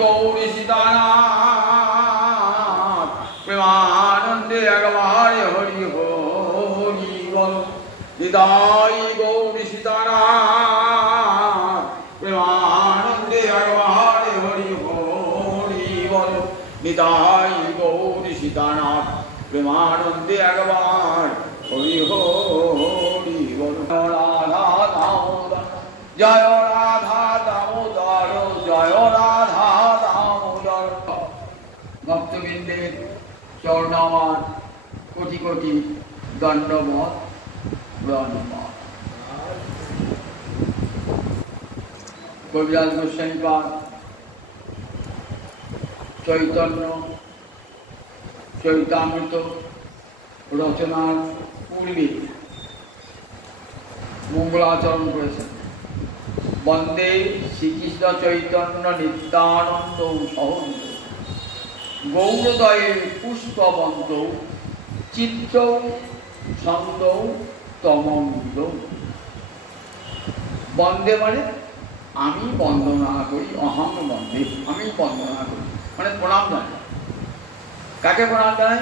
গৌরী সীতানাথ প্রেমানন্দে একবারে হরি হরি বল। নিতাই গৌরী সীতানাথ প্রেমানন্দে একবারে হরি হরি বল। নিতাই গৌরী সীতানাথ প্রেমানন্দে একবার হরি হরি বল। রাধা দামোদর জয় রাধা দামোদর জয় রাধা দামোদর। ভক্তবৃন্দের চরণামার কোটি কোটি দণ্ডবত প্রণাম। কবিরাজ গোস্বামীপাদ চৈতন্য চৈতামৃত রচনার পূর্বে মঙ্গলাচরণ করেছেন। বন্দে শ্রীকৃষ্ণ চৈতন্য নিত্যানন্দ সহন্দ গৌরদয়ে পুষ্পবন্ত চিত্ত ছন্দ তমন্দ। বন্দে মানে আমি বন্দনা করি, অহং বন্দে, আমি বন্দনা করি মানে প্রণাম জানাই। কাকে প্রণাম জানাই?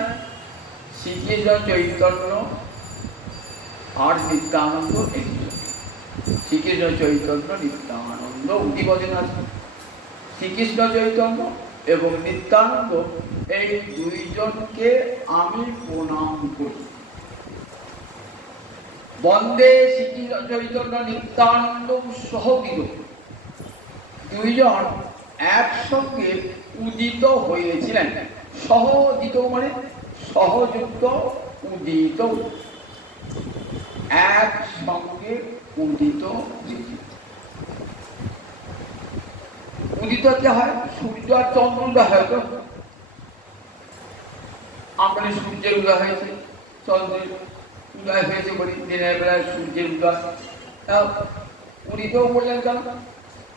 শ্রীকৃষ্ণ চৈতন্য আর নিত্যানন্দ একজন। শ্রীকৃষ্ণ চৈতন্য নিত্যানন্দ উদিবচন আছে। শ্রীকৃষ্ণ চৈতন্য এবং নিত্যানন্দ এই দুইজনকে আমি প্রণাম করি। বন্দে শ্রীকৃষ্ণ চৈতন্য নিত্যানন্দ সহগিত, দুইজন একসঙ্গে উদিত হয়েছিলেন। সহজিত মানে সহযুক্ত, উদিত একসঙ্গে উদিত। উদিত কে হয়? সূর্য আর চন্দ্র উদয় হয়। তো আমরা সূর্যের উদয় হয়েছে, চন্দ্রের উদয় হয়েছে বলি, দিনের বেলায় সূর্যের উদয়। উদিতও বললেন কেন?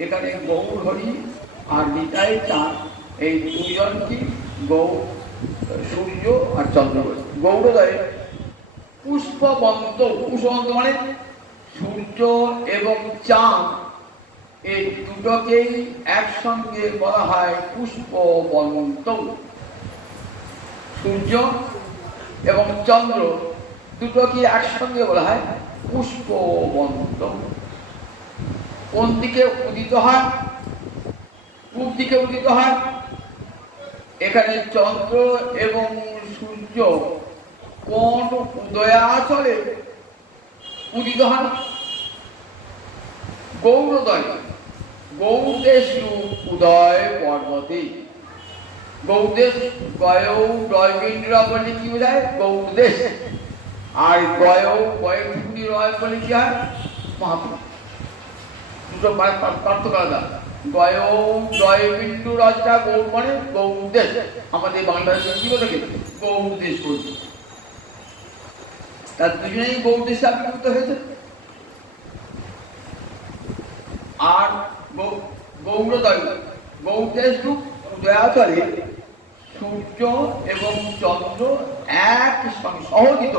এখানে গৌর হরি আর নিতাই চাঁদ এই দুজন কি সূর্য আর চন্দ্র। গৌরোদয়ে পুষ্পবন্ত, পুষ্পবন্ত মানে সূর্য এবং চাঁদ এই দুটোকেই একসঙ্গে বলা হয় পুষ্পবন্ত। সূর্য এবং চন্দ্র দুটোকে একসঙ্গে বলা হয় পুষ্পবন্ত। কোন দিকে উদিত হয়? পূব দিকে উদিত হয়। এখানে চন্দ্র এবং সূর্য কোন উদয়াচলে উদিত হয়? গৌরোদয়, গৌরদেশ উদয় পর্বতে। গৌরদেশ গয়ৌ ডয়বিন্দ্র বলে কি বোঝায়? গৌরদেশ। আর গয়ৌ গয়পুরি রয় বলে কি হয়? মহাপুর। দুটো পার্থক্য আলাদা। গয়ৌ ডয়বিন্দু রাজটা গৌর মানে গৌরদেশ। আমাদের বাংলাদেশের কি বলে গৌরদেশ বলছে। তার দুজনেই গৌরদেশে আবির্ভূত হয়েছে। আর গৌরদয়, গৌরদেশ রূপ উদয়াচলে সূর্য এবং চন্দ্র একসঙ্গে সহজিত,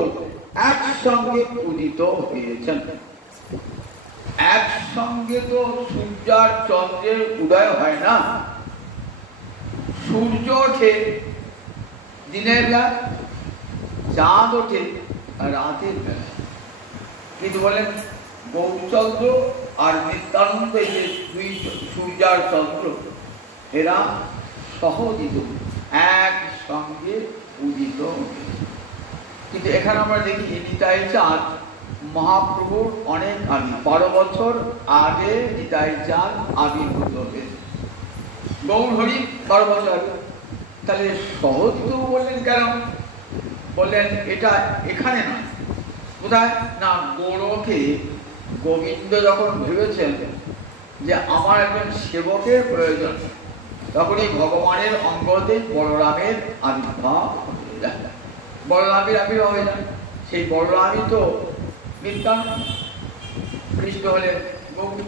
একসঙ্গে উদিত হয়েছেন। একসঙ্গে তো সূর্য আর চন্দ্রের উদয় হয় না। সূর্য ওঠে দিনের বেলা, চাঁদ ওঠে রাতের বেলা। কিন্তু বলেন গৌরচন্দ্র আর নিত্যানন্দ এই যে দুই সূর্য আর চন্দ্র এরা সহজিত, একসঙ্গে উদিত। কিন্তু এখানে আমরা দেখি নিতাই চাঁদ মহাপ্রভুর অনেক আগে, 12 বছর আগে নিতাই চাঁদ আবির্ভূত হয়েছে। গৌর হরি 12 বছর আগে। তাহলে সহজিত বললেন কেন? বললেন এটা এখানে না, কোথায় না? গৌরকে গোবিন্দ যখন ভেবেছেন যে আমার একজন সেবকের প্রয়োজন, তখনই ভগবানের অঙ্গতে বলরামের আবির্ভাব হয়ে যায়। বলরামের আবির্ভাব হয়ে যায়। সেই বলরামই তো নিত্যানন্দ, কৃষ্ণ হলেন গৌর।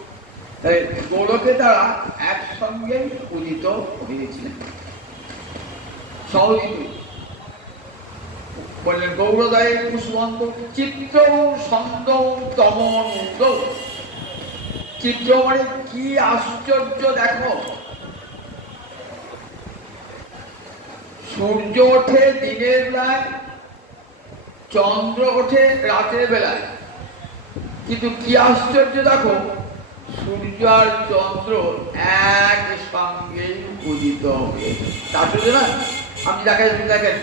তাই গৌরকে তারা একসঙ্গে উদিত হয়েছিলেন, সহজিত। বললেন গৌরদয়ে পুষ্পবন্ত চিত্র ছন্দ তমন্দ। চিত্র মানে কি আশ্চর্য দেখো। সূর্য ওঠে দিনের বেলায়, চন্দ্র ওঠে রাতের বেলায়, কিন্তু কি আশ্চর্য দেখো, সূর্য আর চন্দ্র এক সঙ্গে উদিত হয়েছে। তা শুধু না, আমি দেখেন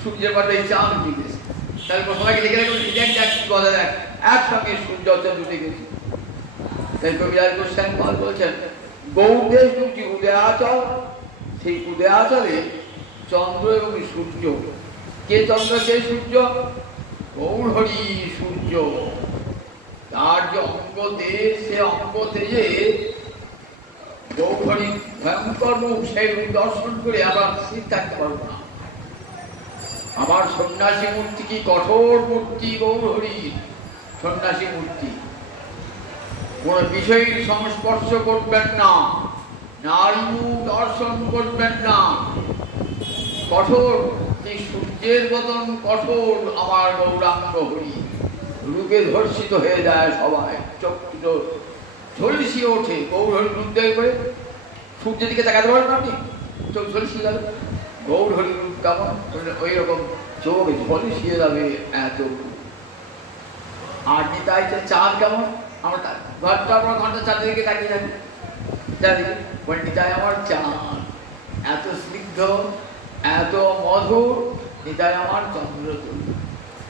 সূর্যের মধ্যে চাঁদ উঠে গেছে, তাহলে সবাইকে দেখে দেখ একসঙ্গে সূর্য চন্দ্র উঠে গেছে। তাই কবিরাজ গোস্বামী পাল বলছেন, গৌড়দেশ দুটি উদয়াচল, সেই উদয়াচলে চন্দ্র এবং সূর্য। কে চন্দ্র কে সূর্য? গৌর হরি সূর্য। তার যে অঙ্গ দেশ, সে অঙ্গ তেজে গৌর হরি ভয়ঙ্কর মুখ, সেই রূপ দর্শন করে আবার স্থির থাকতে পারবো না। আমার সন্ন্যাসী মূর্তি কি কঠোর মূর্তি, গৌর হরি সন্ন্যাসী মূর্তি। কোন বিষয়ের সংস্পর্শ করবেন না, নারী মুখ দর্শন করবেন না, কঠোর। এই সূর্যের মতন কঠোর আমার গৌরাঙ্গ হরি, রূপে ধর্ষিত হয়ে যায় সবাই, চোখ ঝলসিয়ে ওঠে। গৌর হরি রূপ দেয় করে সূর্যের দিকে তাকাতে পারেন আপনি, চোখ ঝলসিয়ে যাবে। গৌর হরি রূপ কেমন, ওই রকম চোখ ঝলসিয়ে যাবে এত। আর নিতাই চাঁদ কেমন, আমার ঘরটা আপনার ঘন্টা চারদিকে তাকিয়ে থাকি, চারদিকে নিতাই আমার চাঁদ, এত স্নিগ্ধ, এত মধুর। নিতাই আমার চন্দ্র,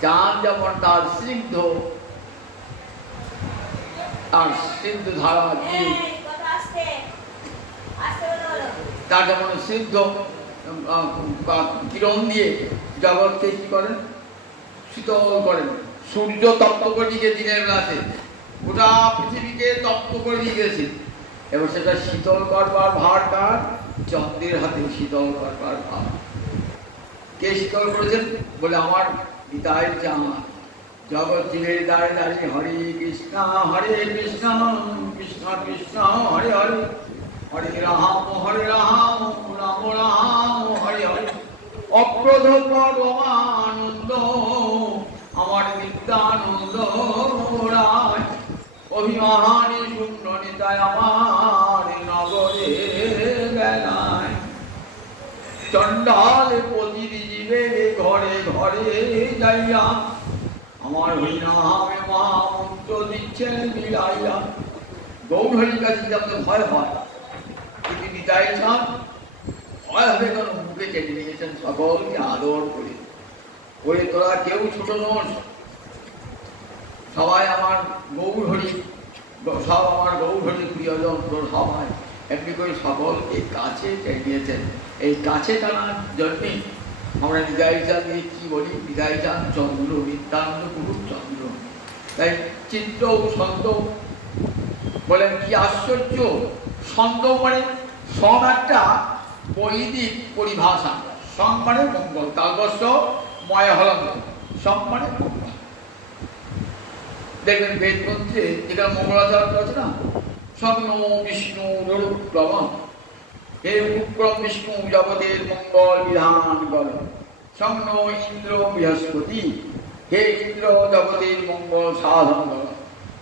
চাঁদ যেমন তার স্নিগ্ধ, তার সিদ্ধ ধারা দিয়ে, তার যেমন সিদ্ধ কিরণ দিয়ে জগৎকে কি করেন, শীতল করেন। সূর্য তপ্ত করে দিয়ে দিনের বেলাতে গোটা পৃথিবীকে তপ্ত করে দিয়ে গেছে। এবার সেটা শীতল করবার ভার কার? চন্দ্রের হাতে শীতল করবার ভার। কে শীতল করেছেন? বলে আমার নিতাই চাঁদ। জগৎ জীবের দাঁড়ে দাঁড়িয়ে হরে কৃষ্ণ কৃষ্ণ কৃষ্ণ হরে হরে, হরে রাম রাম রাম হরে হরে। অক্রোধ পরমানন্দ আমার নিত্যানন্দ রায়, অভিমানী শূন্য নিতাই আমার নগরে বেলায়। চণ্ডাল প্রতিটি জীবের ঘরে ঘরে যাইয়া আমার হরিনামে মা মন্ত্র দিচ্ছেন বিলাইয়া। গৌর হরির কাছে যাতে ভয় হয়, কিন্তু নিতাই চাঁদ ভয় হবে কেন? মুখে চেটে নিয়েছেন সকলকে আদর করে। ওই তোরা কেউ ছোট নোস, সবাই আমার গৌর হরি, সব আমার গৌর হরি প্রিয়জন, তোর সবাই এমনি করে সকলকে কাছে টেনিয়েছেন। এই কাছে টানার জন্যেই আমরা নিতাই চাঁদকে কি বলি? নিতাই চাঁদ চন্দ্র, নিত্যানন্দ গুরু চন্দ্র। তাই চিত্ত ছন্দ বলেন কি আশ্চর্য। ছন্দ মানে সব একটা বৈদিক পরিভাষা। সম মানে মঙ্গল, কালবস্য ময় হলন্ত, সম মানে মঙ্গল। দেখবেন বেদ গ্রন্থে যেখানে মঙ্গলাচরণ আছে না, স্বপ্ন বিষ্ণু রূপক্রম, হে উপক্রম বিষ্ণু জগতের মঙ্গল বিধান কর। স্বপ্ন ইন্দ্র বৃহস্পতি, হে ইন্দ্র জগতের মঙ্গল সাধন কর।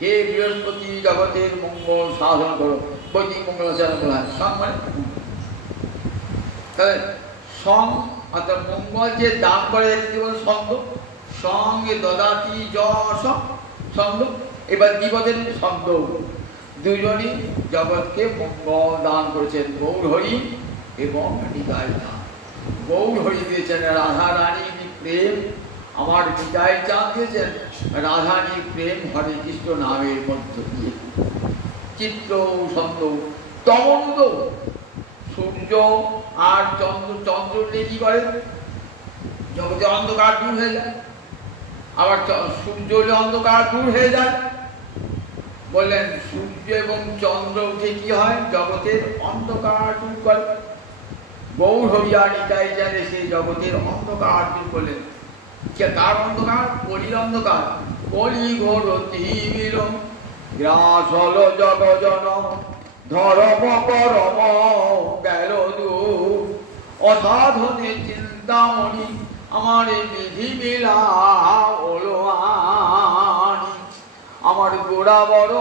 হে বৃহস্পতি জগতের মঙ্গল সাধন করো। বৈদিক মঙ্গলাচরণ বলা হয়। সম মানে তাহলে সম অর্থাৎ মঙ্গল যে দান করে ছন্দ, সঙ্গে দদাতি যশ ছন্দ। এবার দিবদের ছন্দ, দুজনই জগৎকে মঙ্গল দান করেছেন, গৌর হরি এবং নিতাই চাঁদ। গৌর হরি দিয়েছেন রাধা রানীর প্রেম, আমার নিতাই চাঁদ দিয়েছেন রাধানীর প্রেম হরে কৃষ্ণ নামের মধ্য দিয়ে। চিত্র ছন্দ তমন্দ। সূর্য আর চন্দ্র, চন্দ্র কি করে? জগতে অন্ধকার দূর হয়ে যায়, আবার সূর্য অন্ধকার দূর হয়ে যায়। বললেন সূর্য এবং চন্দ্র উঠে কি হয়? জগতের অন্ধকার দূর করে। গৌর হরিয়া নিতাই জানে সেই জগতের অন্ধকার দূর করলেন। কার অন্ধকার? কলির অন্ধকার। কলি ঘোর তীর গ্রাসল জগজন ধরম পরম গেল দূর। অসাধনে চিন্তামণি আমার বিধি মিলা ওলো আনি। আমার গোড়া বড়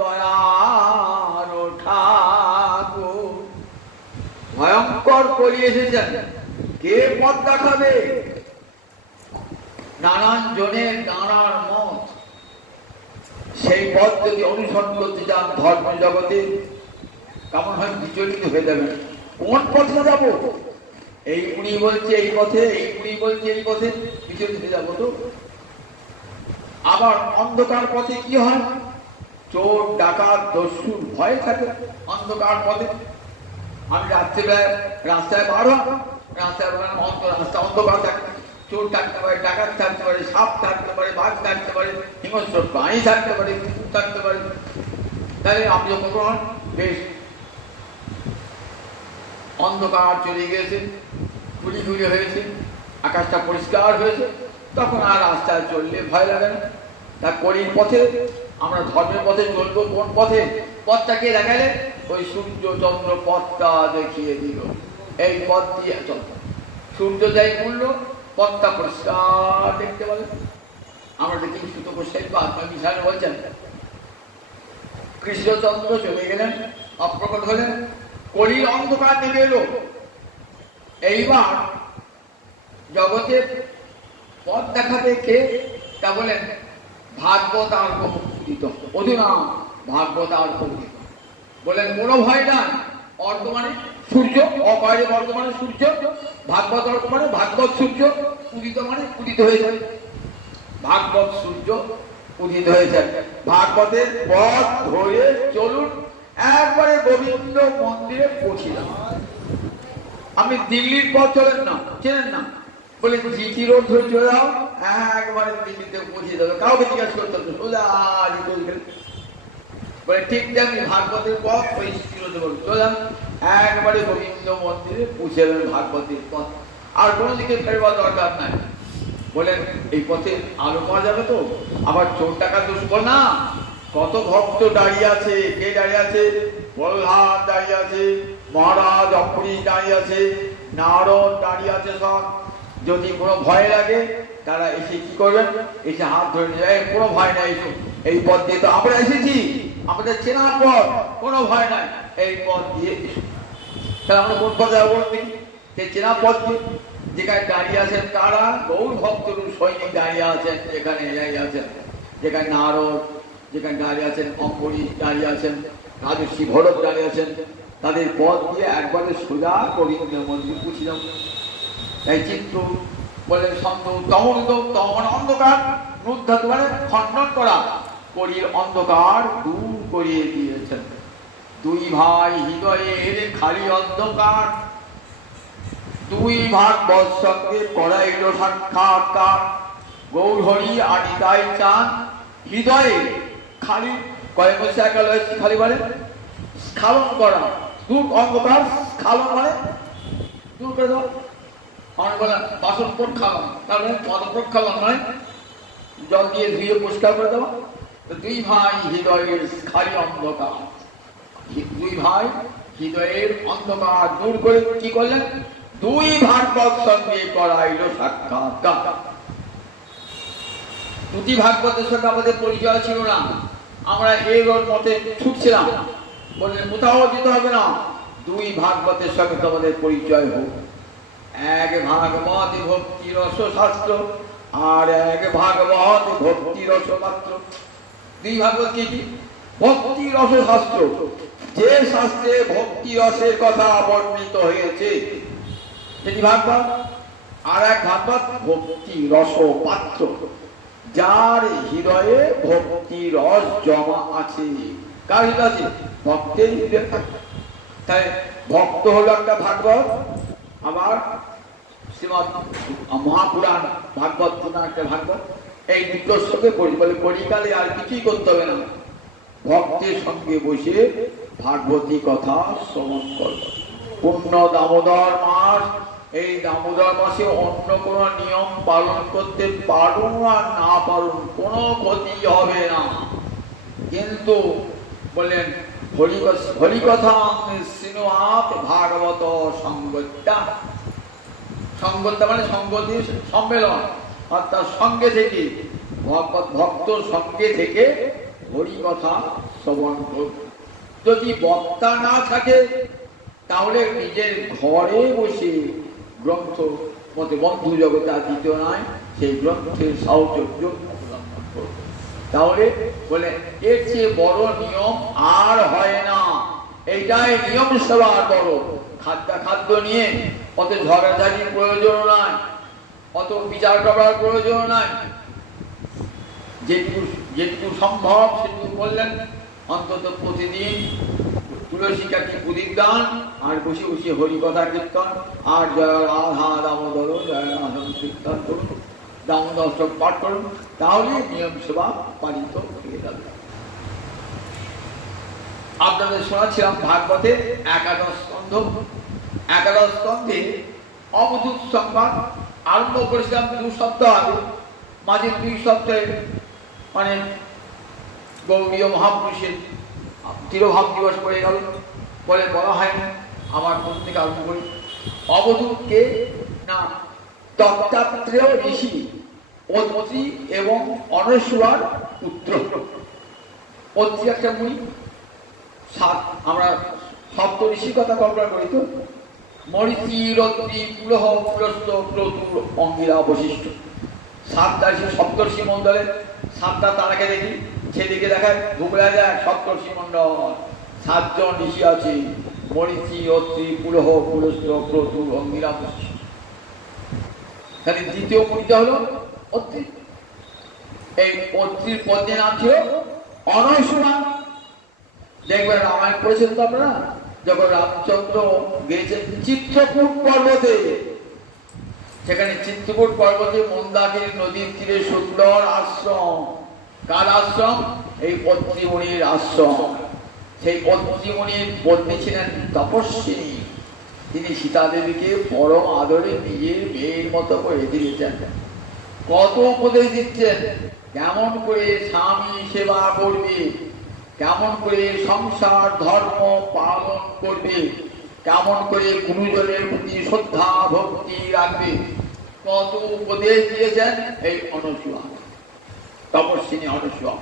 দয়ার ঠাকুর। ভয়ঙ্কর কলি এসেছেন, কে পথ দেখাবে? নানান জনের নানান মত। সেই পথ যদি অনুসরণ করতে চান ধর্ম জগতে, কেমন হয় বিচলিত হয়ে যাবেন। কোন পথে যাব? এই মুনি বলছে এই পথে, এই মুনি বলছে এই পথে, বিচলিত হয়ে যাবো তো। আবার অন্ধকার পথে কি হয়? চোর ডাকাত দস্যুর ভয় থাকে অন্ধকার পথে। আমি রাত্রিবেলায় রাস্তায় বার হব, রাস্তায় রাস্তা অন্ধকার থাকে, চোর থাকতে পারে, ডাকাত থাকতে পারে, সাপ থাকতে পারে, বাঘ থাকতে পারে, হিংস্র প্রাণী থাকতে পারে, কুকুর থাকতে পারে। তাহলে আপনি যখন বেশ অন্ধকার চলে গিয়েছে, ঘুরি ঘুরি হয়েছে, আকাশটা পরিষ্কার হয়েছে, তখন আর রাস্তায় চললে ভয় লাগে না। তা কলির পথে আমরা ধর্মের পথে চলবো কোন পথে? পথটা কে দেখালে? ওই সূর্য চন্দ্র পথটা দেখিয়ে দিল, এই পথ দিয়ে চল। সূর্য যাই বললো, পথটা পরিষ্কার দেখতে পাবে। আমরা দেখি সুতো গোস্বাই বা আত্মবিশ্বাস বলছেন, কৃষ্ণচন্দ্র চলে গেলেন, অপ্রকট হলেন, কলির অন্ধকার নেমে এলো। এইবার জগতের পথ দেখাবে কে? তা বলেন ভাগবত আর মুক্তিত অধুনা ভাগবত আর মুক্তিত। বলেন কোনো ভয় নাই। অর্থ মানে সূর্য, অকয়ে বর্তমানে সূর্য, ভাগবত অর্থ মানে ভাগবত সূর্য, উদিত মানে উদিত হয়ে যায়। ভাগবত সূর্য উদিত হয়েছে। ভাগবতের পথ ধরে চলুন, একবারে গোবিন্দ মন্দিরে পৌঁছিলাম। আপনি দিল্লির পথ চলেন না, চেনেন না, বলে জিটি রোড ধরে চলে যাও, একবারে দিল্লিতে পৌঁছে যাবে, কাউকে জিজ্ঞাসা করতে হবে সোজা বলে ঠিক তেমনি ভাগবতের পথ ওই জিটি রোডে বলে চলে যান, একবারে গোবিন্দ মন্দিরে পৌঁছে যাবেন ভাগবতের পথ। আর কোনো দিকে ফেরবার দরকার নাই। বলেন এই পথে আলো পাওয়া যাবে তো? আবার চোর টাকা দুষ্কর না, কত ভক্ত দাঁড়িয়ে আছে। কে দাঁড়িয়ে আছে? প্রহ্লাদ দাঁড়িয়ে আছে, মহারাজ অম্বরীশ দাঁড়িয়ে আছে, নারদ দাঁড়িয়ে আছে। সব যদি কোনো ভয় লাগে তারা এসে কি করবেন? এসে হাত ধরে নিয়ে যায়, কোনো ভয় নাই, এসো এই পথ দিয়ে তো আমরা এসেছি, আমাদের চেনা পথ, কোনো ভয় নাই, এই পথ দিয়ে এসো। তাহলে আমরা কোন পথে যাবো বলুন দেখি? সেই চেনা পথ দিয়ে যেখানে দাঁড়িয়ে আছেন তারা গৌর ভক্তরূপ সৈনিক দাঁড়িয়ে আছেন, যেখানে দাঁড়িয়ে আছেন, যেখানে নারদ, যেখানে দাঁড়িয়ে আছেন অম্বরীশ দাঁড়িয়ে আছেন, রাজর্ষি ভরত দাঁড়িয়ে আছেন, তাদের পথ দিয়ে একবারে সোজা গোবিন্দ মন্দির পৌঁছিলাম। তাই চিত্র বলে সন্ত তমন তমন অন্ধকার রুদ্ধ মানে খণ্ডন করা, কলির অন্ধকার দূর করিয়ে দিয়েছেন। দুই ভাই হৃদয়ের খালি অন্ধকার, দুই ভাগবত সঙ্গে করাইল সাক্ষাৎকার। গৌর হরি আনিতাই চান হৃদয়ে খালি, কয়েক বছর একাল খালি বলে স্খালন করা, দূর অন্ধকার স্খালন মানে দূর করে দেওয়া। আমার বলে বাসন প্রক্ষালন, তাহলে পদ প্রক্ষালন নয়, জল দিয়ে ধুয়ে পরিষ্কার করে দেওয়া। দুই ভাই হৃদয়ের খালি অন্ধকার, দুই ভাই হৃদয়ের অন্ধকার দূর করে কি করলেন? দুই ভাগবত সঙ্গে করাইল সাক্ষাৎকার। দুটি ভাগবতের সঙ্গে আমাদের পরিচয় ছিল না, আমরা এই মতে ছুটছিলাম। বললেন কোথাও যেতে হবে না, দুই ভাগবতের সঙ্গে তোমাদের পরিচয় হোক। এক ভাগবত ভক্তি রস শাস্ত্র, আর এক ভাগবত ভক্তি রস মাত্র। দুই ভাগবত কি? ভক্তি রস শাস্ত্র, যে শাস্ত্রে ভক্তি রসের কথা বর্ণিত হয়েছে সেটি ভাগবত। আর এক ভাগবত ভক্তি রস পাত্র, যার হৃদয়ে ভক্তি রস জমা আছে। কার হৃদয় আছে? ভক্তের হৃদয়ে থাকে। তাই ভক্ত হলো একটা ভাগবত, আবার শ্রীমদ মহাপুরাণ ভাগবত পুরাণ একটা ভাগবত। এই দুটোর সঙ্গে পড়ি, বলে পরিকালে আর কিছুই করতে হবে না, ভক্তের সঙ্গে বসে ভাগবতী কথা শ্রবণ করব। পূর্ণ দামোদর মাস, এই দামোদর মাসে অন্য কোন নিয়ম পালন করতে পারুন আর না পারুন কোনো ক্ষতি হবে না। কিন্তু বললেন হরিকথা সিনুয়াত ভাগবত সঙ্গত্যা। সঙ্গত্যা মানে সঙ্গতি সম্মেলন, অর্থাৎ সঙ্গে থেকে ভক্তর সঙ্গে থেকে হরিকথা শ্রবণ করুন। যদি বক্তা না থাকে তাহলে নিজের ঘরে বসে গ্রন্থ মতে বন্ধু জগতে আর দ্বিতীয় নয়, সেই গ্রন্থের সাহচর্য অবলম্বন করবে। তাহলে বলে এর চেয়ে বড় নিয়ম আর হয় না, এইটাই নিয়ম সেবার বড়। খাদ্য নিয়ে অত ঝগড়াঝাটির প্রয়োজন নাই, অত বিচার করার প্রয়োজন নাই। যেটুকু সম্ভব সেটুকু বললেন। অন্তত প্রতিদিন তুলসী কাঠি প্রদীপ দান, আর বসে বসে হরিকথা কীর্তন, আর জয় রাধা দামোদর জয় রাধা কীর্তন করুন, দামোদর সব পাঠ করুন, তাহলে নিয়ম সেবা পালিত হয়ে যাবে। আপনাদের শোনাচ্ছিলাম ভাগবতে একাদশ স্কন্ধ। একাদশ স্কন্ধে অবধূত সংবাদ আরম্ভ করেছিলাম 2 সপ্তাহ আগে। মাঝে 2 সপ্তাহে মানে গৌরীয় মহাপুরুষের তিরোভাব দিবস পড়ে গেল বলে বলা হয় না। আমার প্রথম থেকে আরম্ভ করি। অবধূতকে না দত্তাত্রেয় ঋষি, অত্রি এবং অনসূয়ার পুত্র। অত্রি একটা মুনি, আমরা সপ্ত ঋষির কথা কল্পনা করি তো, মরিচি, রত্রি, পুলহ, পুলস্ত, ক্রতুর, অঙ্গিরা, বশিষ্ঠ। 7টা ঋষি সপ্তর্ষি মণ্ডলে। 7টা তারাকে দেখি, সেদিকে দেখায় ভুগলা যায় সপ্তর্ষি মণ্ডল। 7 জন ঋষি আছে, মরিচি, অত্রি, পুলহ, পুলস্ত, ক্রতুর, অঙ্গিরা, বশিষ্ঠ। তাহলে দ্বিতীয় মুনিটা হলো অত্রি। এই অত্রির পদ্মের নাম ছিল অনসূয়া। দেখবেন রামায়ণ পড়েছেন তো আপনারা, যখন রামচন্দ্র গিয়েছেন চিত্রকূট পর্বতে, সেখানে চিত্রকূট পর্বতে মন্দাকিনী নদীর তীরে শুক্লর আশ্রম। কার আশ্রম? এই অত্রিমুনির আশ্রম। সেই অত্রিমুনির পত্নী ছিলেন তপস্বিনী। তিনি সীতা দেবীকে পরম আদরে নিজের মেয়ের মতো করে দিয়েছেন। কত উপদেশ দিচ্ছেন, কেমন করে স্বামী সেবা করবে, কেমন করে সংসার ধর্ম পালন করবে, কেমন করে গুরুজনের প্রতি শ্রদ্ধা ভক্তি রাখবে, কত উপদেশ দিয়েছেন এই অনসূয়া, তপস্বিনী অনসূয়া।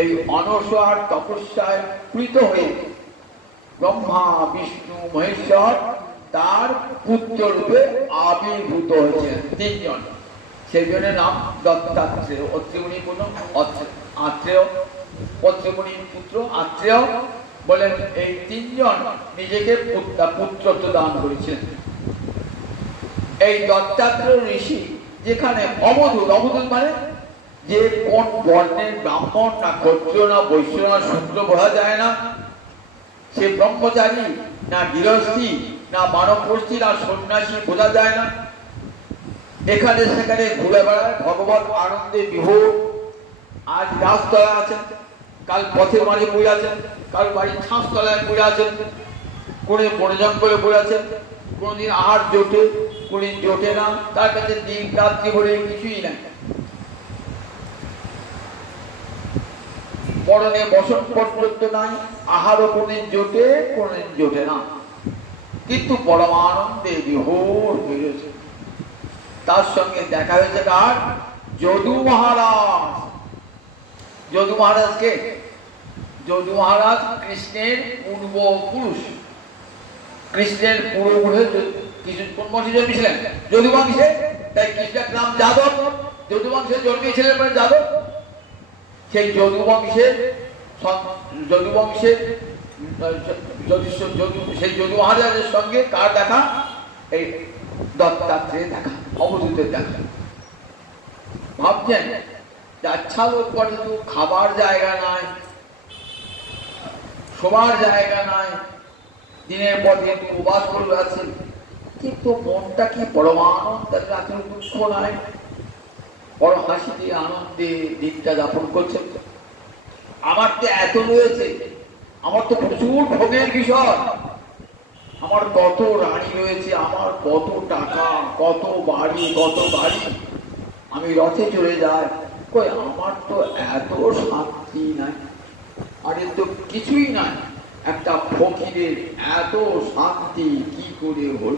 এই অনসূয়ার তপস্যায় প্রীত হয়ে ব্রহ্মা, বিষ্ণু, মহেশ্বর তার পুত্র রূপে আবির্ভূত হয়েছেন 3 জন। সেই জন্য নাম দত্তাত্রেয়। অত্রিমুনি কোন আত্রেয়, অত্রিমুনির পুত্র আত্রেয় বলেন। এই 3 জন নিজেকে পুত্রত্ব দান করেছিলেন। এই দত্তাত্রেয় ঋষি যেখানে অবধূত, অবধূত মানে যে কোন বর্ণের ব্রাহ্মণ না ক্ষত্রিয় না বৈশ্য না শূদ্র বোঝা যায় না, সে ব্রহ্মচারী না গৃহস্থী না বানপ্রস্থী না সন্ন্যাসী বোঝা যায় না, এখানে সেখানে ঘুরে বেড়ায় ভগবত আনন্দে বিভোর। আজ গাছতলায় আছেন, কাল পথের মাঝে বই আছেন, কাল বাড়ির ছাঁচতলায় বই আছেন, কোন বনে জঙ্গলে বই আছেন। কোনদিন আহার জোটে, কোনদিন জোটে না, তার কাছে দিন রাত্রি বলে কিছুই নাই। পরনে বসন পর্যন্ত নাই, আহারও কোনদিন জোটে, কোনদিন জোটে না, কিন্তু পরমানন্দে বিভোর হয়ে গেছে। তার সঙ্গে দেখা হয়েছে কার? যদু মহারাজ। যদু মহারাজকে, যদু মহারাজ কৃষ্ণের পূর্বপুরুষ, কৃষ্ণের পূর্বপুরুষে কোন বংশে জন্মেছিলেন? যদু বংশে। তাই কৃষ্ণের নাম যাদব। যদু বংশে জন্মেছিলেন মানে যাদব। সেই যদু বংশের সেই যদু মহারাজের সঙ্গে কার দেখা? এই দত্তাত্রেয়ের দেখা, অবধূতের দেখা। ভাবছেন আচ্ছা লোক পরে তো খাবার জায়গা নাই, শোবার জায়গা নাই, দিনের পর দিন উপবাস করে আছে, কিন্তু মনটা কি পরমানন্দের রাতে দুঃখ নাই, বড় হাসি দিয়ে আনন্দে দিনটা যাপন করছে। আমার তো এত রয়েছে, আমার তো প্রচুর ভোগের বিষয়, আমার কত রানী রয়েছে, আমার কত টাকা, কত বাড়ি, কত গাড়ি, আমি রথে চলে যাই, কই আমার তো এত শান্তি নাই। আরে তো কিছুই নাই, একটা ফকিরের এত শান্তি কি করে হল?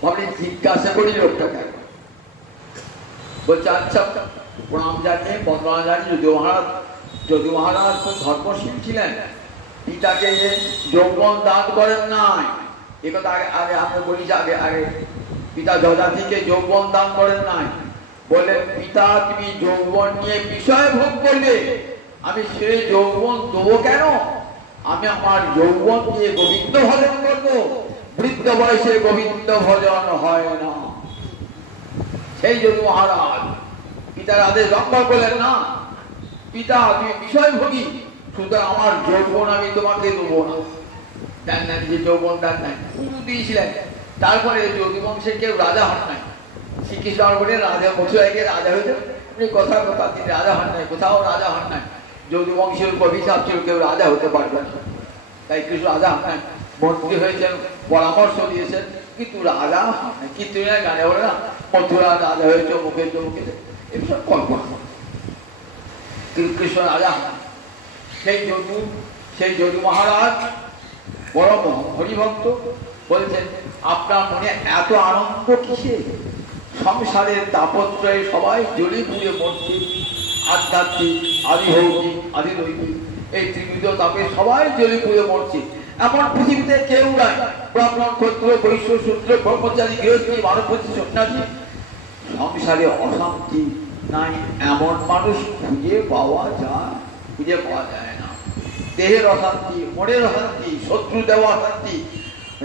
ভাবলে জিজ্ঞাসা করি লোকটাকে, বলছে আচ্ছা প্রণাম জানিয়ে বন্দনা জানিয়ে যদু মহারাজ খুব ধর্মশীল ছিলেন, পিতাকে যৌবন দান করেন নাই, একথা আগে আগে আমরা বলি যে আগে আগে পিতা যজাতিকে যৌবন দান করেন নাই, বললেন পিতা তুমি যৌবন নিয়ে বিষয় ভোগ করবে, আমি সেই যৌবন দেবো কেন? আমি আমার যৌবন দিয়ে গোবিন্দ ভজন করবো। বৃদ্ধ বয়সে গোবিন্দ ভজন হয় না। সেই জন্য মহারাজ পিতার আদেশ রক্ষা করলেন না, পিতা তুমি বিষয় ভোগী, সুতরাং আমার যৌবন আমি তোমাকে দেবো না। দেন না, যে যৌবন দেন নাই, পুরো দিয়েছিলেন। তারপরে যদুবংশের কেউ রাজা হন নাই। শ্রীকৃষ্ণ বলে রাজা মথুরায় গিয়ে রাজা হয়েছে, উনি কথা কথা তিনি রাজা হন নাই, কোথাও রাজা হন নাই। যদুবংশের অভিশাপ ছিল কেউ রাজা হতে পারবে না, তাই কৃষ্ণ রাজা হন নাই। মন্ত্রী হয়েছেন, পরামর্শ দিয়েছেন, কিন্তু রাজা হন নাই। কিন্তু গানে বলে না মথুরা রাজা হয়েছে মুখে চমুখে, এসব কল্পনা। কিন্তু কৃষ্ণ রাজা হন। সেই যদু মহারাজ বড় হরিভক্ত, বলছেন আপনার মনে এত আনন্দ কিসে? সংসারের তাপত্রয়ে সবাই জ্বলে পুড়ে মরছে, আধ্যাত্মিক আদিভৌতিক আদিদৈবিক এই ত্রিবিধ তাপে সবাই জ্বলে পুড়ে মরছে। এমন পৃথিবীতে কেউ নাই, ব্রাহ্মণ ক্ষত্রিয় বৈশ্য শূদ্র ব্রহ্মচারী গৃহস্থী মানবপতি সন্ন্যাসী, সংসারে অশান্তি নাই এমন মানুষ খুঁজে পাওয়া যায় না। দেহের অশান্তি, মনের অশান্তি, শত্রু দেওয়া অশান্তি,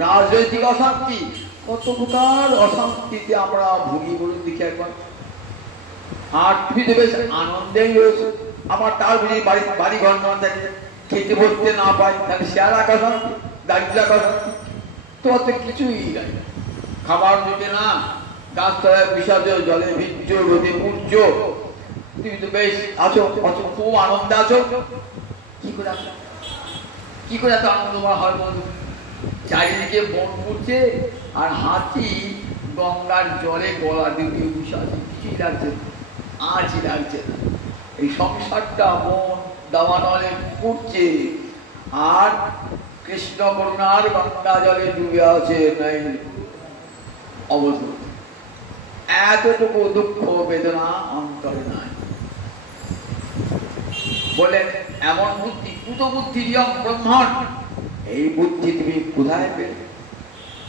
রাজনৈতিক অশান্তি, কত প্রকার অশান্তিতে আমরা ভুগি বলুন দেখি একবার। আর পৃথিবীতে বেশ আনন্দেই রয়েছে। আমার তার বুঝি বাড়ি ঘর না থাকে, খেতে বলতে না পাই, তাহলে সে আর আকাশ অশান্তি, দারিদ্র আকাশ অশান্তি, তোমার তো কিছুই নাই। খাবার জুটে না, গাছতলায় বিষাদ, জলে ভিজছ, রোদে পুড়ছ, তুমি তো বেশ আছো, খুব আনন্দে আছো। কি করে আছো? কি করে এত আনন্দ হয় বন্ধু? চারিদিকে বন পুড়ছে আর হাতি গঙ্গার জলে গলা দিয়ে বসে আছে, কিছুই লাগছে আজই লাগছে না। এই সংসারটা বন দাবানলে পুড়ছে আর কৃষ্ণ করুণার গঙ্গা জলে ডুবে আছে নাই অবস্থা। এতটুকু দুঃখ বেদনা অন্তরে নাই। বলেন এমন বুদ্ধি, কুত বুদ্ধি ব্রহ্মণ, এই বুদ্ধি তুমি কোথায় পেলে?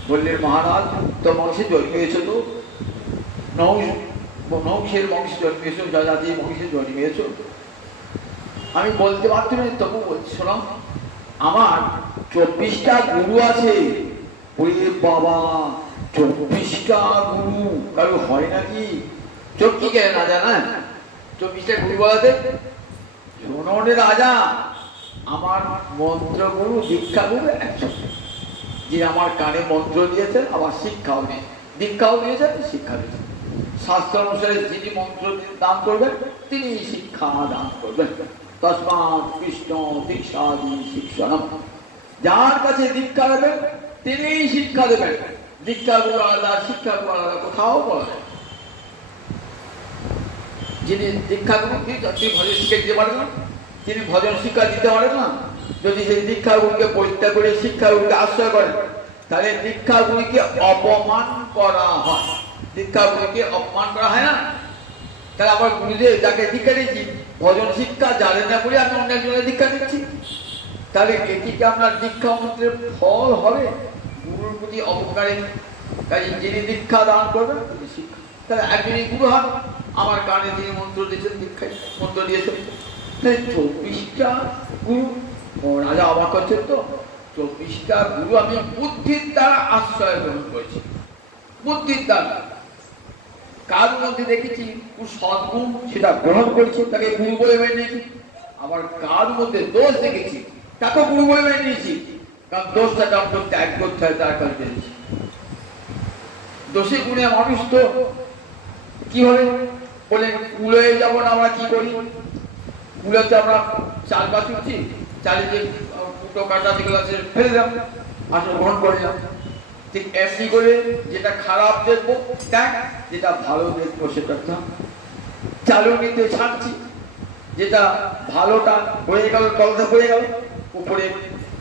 বললেন মহারাজ তো বংশে জন্মিয়েছ, তো নৌশের বংশে জন্মিয়েছ, যজাতি বংশে জন্মিয়েছ। আমি বলতে পারতাম না, তবু বলছি শোনো, আমার 24টা গুরু আছে। ওই বাবা 24টা গুরু কারো হয় নাকি? চোখি কে না জানা 24টা গুরু বলাতে? শোনে রাজা, আমার মন্ত্র গুরু দীক্ষা গুরু একজন, যিনি আমার কানে মন্ত্র দিয়েছেন, আবার শিক্ষাও নেই, দীক্ষাও দিয়েছেন, শিক্ষা দিয়েছেন। শাস্ত্র অনুসারে যিনি মন্ত্র দান করবেন তিনি শিক্ষা দান করবেন। তস্মাৎ কৃষ্ণ দীক্ষাদি শিক্ষণম, যার কাছে দীক্ষা দেবেন তিনি শিক্ষা দেবেন। দীক্ষা গুরু আলাদা, শিক্ষা গুরু আলাদা, কোথাও বলা যায়। যিনি দীক্ষা গুরু তিনি ভজন শিক্ষা দিতে পারেন না, তিনি ভজন শিক্ষা দিতে পারেন না। যদি সেই দীক্ষা গুরুকে পরিত্যাগ করে শিক্ষা গুরুকে আশ্রয় করেন, তাহলে দীক্ষা গুরুকে অপমান করা হয়। দীক্ষা গুরুকে অপমান করা হয় না? তাহলে আমার গুরুদেব যাকে দীক্ষা দিচ্ছি ভজন শিক্ষা জানেন না বলে আমি অন্য একজনের দীক্ষা দিচ্ছি, তাহলে এটিকে আপনার দীক্ষা মন্ত্রের ফল হবে গুরুর প্রতি অপকারে। তাই যিনি দীক্ষা দান করবেন শিক্ষা, তাহলে একজনই গুরু হন। আমার কানে তিনি মন্ত্র দিয়েছেন, দীক্ষায় মন্ত্র দিয়েছেন, তাই 24টা গুরু। রাজা অবাক করছেন, তো 24টা গুরু আমি বুদ্ধির দ্বারা আশ্রয় গ্রহণ করেছি। বুদ্ধির দ্বারা কার মধ্যে দেখেছি সদ্গুণ সেটা গ্রহণ করেছি, তাকে গুরু বলে মেনে নিয়েছি। আবার কার মধ্যে দোষ দেখেছি তাকে গুরু বলে মেনে নিয়েছি, কারণ দোষটা যখন ত্যাগ করতে হয় তার কাছে জেনেছি। দোষে গুণে মানুষ তো কি হবে বলে কুলে যাবো না, আমরা কি করি? কুলেতে আমরা চাল বাঁচুচ্ছি, চালে যে ফুটো কাটা যেগুলো আছে ফেলে দিলাম, আসলে গ্রহণ করলাম। ঠিক এমনি করে যেটা খারাপ দেখবো ত্যাগ, যেটা ভালো দেখবো সেটা চালু নিতে ছাড়ছি। যেটা ভালোটা হয়ে গেল, তলতে হয়ে গেল, উপরে